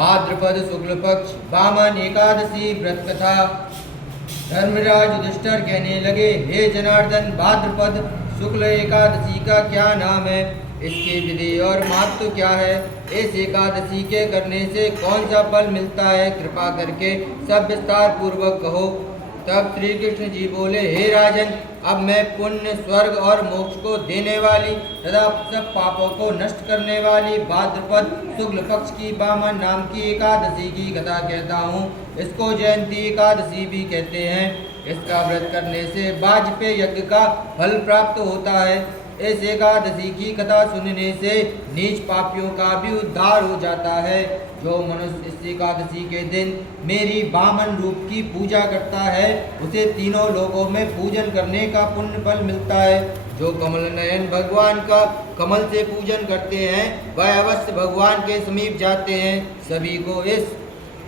भाद्रपद शुक्ल पक्ष वामन एकादशी व्रत कथा। धर्मराज युधिष्ठिर कहने लगे, हे जनार्दन, भाद्रपद शुक्ल एकादशी का क्या नाम है? इसकी विधि और महत्व क्या है? इस एकादशी के करने से कौन सा फल मिलता है? कृपा करके सब विस्तार पूर्वक कहो। तब श्री कृष्ण जी बोले, हे राजन, अब मैं पुण्य, स्वर्ग और मोक्ष को देने वाली तथा सब पापों को नष्ट करने वाली भाद्रपद शुक्ल पक्ष की वामन नाम की एकादशी की कथा कहता हूँ। इसको जयंती एकादशी भी कहते हैं। इसका व्रत करने से वाजपेय यज्ञ का फल प्राप्त होता है। इस एकादशी की कथा सुनने से नीच पापियों का भी उद्धार हो जाता है। जो मनुष्य इस एकादशी के दिन मेरी वामन रूप की पूजा करता है, उसे तीनों लोकों में पूजन करने का पुण्य फल मिलता है। जो कमल नयन भगवान का कमल से पूजन करते हैं, वह अवश्य भगवान के समीप जाते हैं। सभी को इस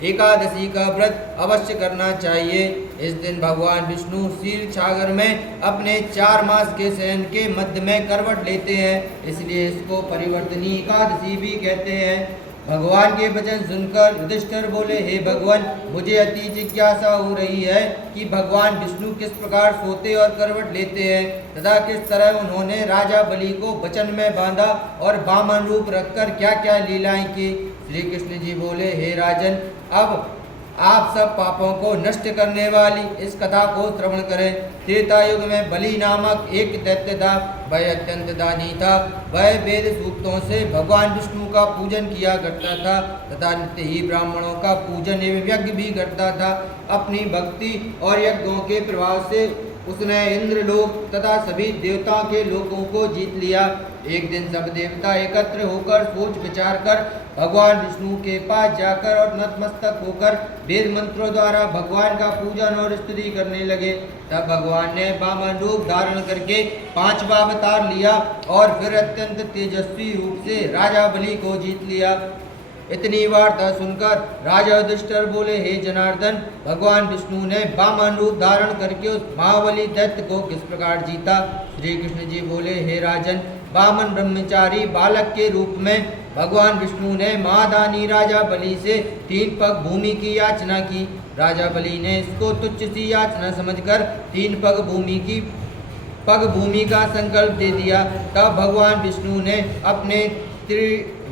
एकादशी का व्रत अवश्य करना चाहिए। इस दिन भगवान विष्णु क्षीर सागर में अपने 4 मास के शयन के मध्य में करवट लेते हैं, इसलिए इसको परिवर्तनी एकादशी भी कहते हैं। भगवान के वचन सुनकर युधिष्ठिर बोले, हे भगवान, मुझे अति जिज्ञासा हो रही है कि भगवान विष्णु किस प्रकार सोते और करवट लेते हैं तथा किस तरह उन्होंने राजा बलि को वचन में बांधा और वामन रूप रखकर क्या क्या लीलाएं की। श्री कृष्ण जी बोले, हे राजन, अब आप सब पापों को नष्ट करने वाली इस कथा को श्रवण करें। त्रेता युग में बलि नामक एक दैत्य था। वह अत्यंत दानी था। वह वेद सूक्तों से भगवान विष्णु का पूजन किया करता था तथा नित्य ही ब्राह्मणों का पूजन एवं यज्ञ भी करता था। अपनी भक्ति और यज्ञों के प्रभाव से उसने इंद्रलोक तथा सभी देवताओं के लोगों को जीत लिया। एक दिन सब देवता एकत्र होकर सोच विचार कर भगवान विष्णु के पास जाकर और नतमस्तक होकर वेद मंत्रों द्वारा भगवान का पूजन और स्तुति करने लगे। तब भगवान ने वामन रूप धारण करके 5वां अवतार लिया और फिर अत्यंत तेजस्वी रूप से राजा बलि को जीत लिया। इतनी वार्ता सुनकर राजा युधिष्ठिर बोले, हे जनार्दन, भगवान विष्णु ने वामन रूप धारण करके उस महाबली दैत्य को किस प्रकार जीता? श्री कृष्ण जी बोले, हे राजन, वामन ब्रह्मचारी बालक के रूप में भगवान विष्णु ने महादानी राजा बलि से 3 पग भूमि की याचना की। राजा बलि ने इसको तुच्छ सी याचना समझकर 3 पग भूमि का संकल्प दे दिया। तब भगवान विष्णु ने अपने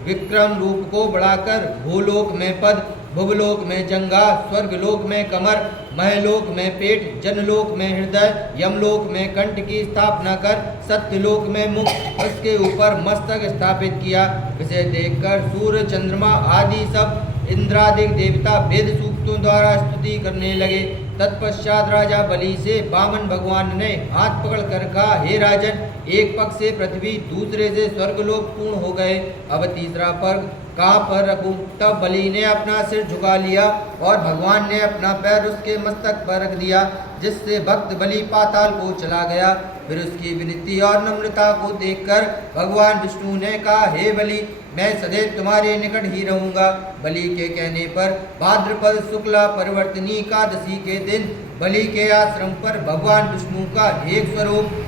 विक्रम रूप को बढ़ाकर भूलोक में पद, भुवलोक में जंघा, स्वर्गलोक में कमर, महलोक में पेट, जनलोक में हृदय, यमलोक में कंठ की स्थापना कर सत्यलोक में मुख, उसके ऊपर मस्तक स्थापित किया। इसे देखकर सूर्य, चंद्रमा आदि सब इंद्रादिक देवता वेद सूक्तों द्वारा स्तुति करने लगे। तत्पश्चात राजा बलि से वामन भगवान ने हाथ पकड़ कर कहा, हे राजन, एक पग से पृथ्वी, दूसरे से स्वर्गलोक पूर्ण हो गए। अब तीसरा पग कहाँ पर रखूं? तब बलि ने अपना सिर झुका लिया और भगवान ने अपना पैर उसके मस्तक पर रख दिया, जिससे भक्त बलि पाताल को चला गया। फिर उसकी विनती और नम्रता को देखकर भगवान विष्णु ने कहा, हे बलि, मैं सदैव तुम्हारे निकट ही रहूंगा। बलि के कहने पर भाद्रपद शुक्ला परिवर्तनी एकादशी के दिन बलि के आश्रम पर भगवान विष्णु का एक स्वरूप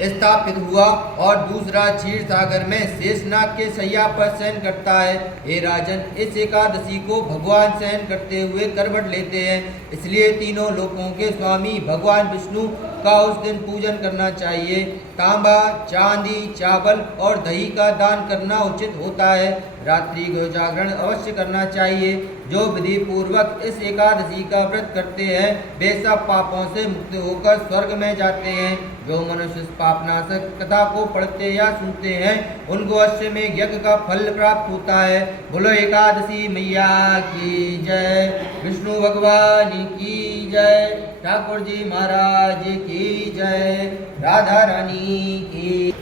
स्थापित हुआ और दूसरा क्षीर सागर में शेषनाग के शैया पर शयन करता है। हे राजन, इस एकादशी को भगवान शयन करते हुए करवट लेते हैं, इसलिए तीनों लोकों के स्वामी भगवान विष्णु का उस दिन पूजन करना चाहिए। तांबा, चांदी, चावल और दही का दान करना उचित होता है। रात्रि को जागरण अवश्य करना चाहिए। जो विधि पूर्वक इस एकादशी का व्रत करते हैं, वे सब पापों से मुक्त होकर स्वर्ग में जाते हैं। जो मनुष्य इस पापनाशक कथा को पढ़ते या सुनते हैं, उनको अवश्य में यज्ञ का फल प्राप्त होता है। बोलो एकादशी मैया की जय, विष्णु भगवान की जय, ठाकुर जी महाराज की जय, राधा रानी की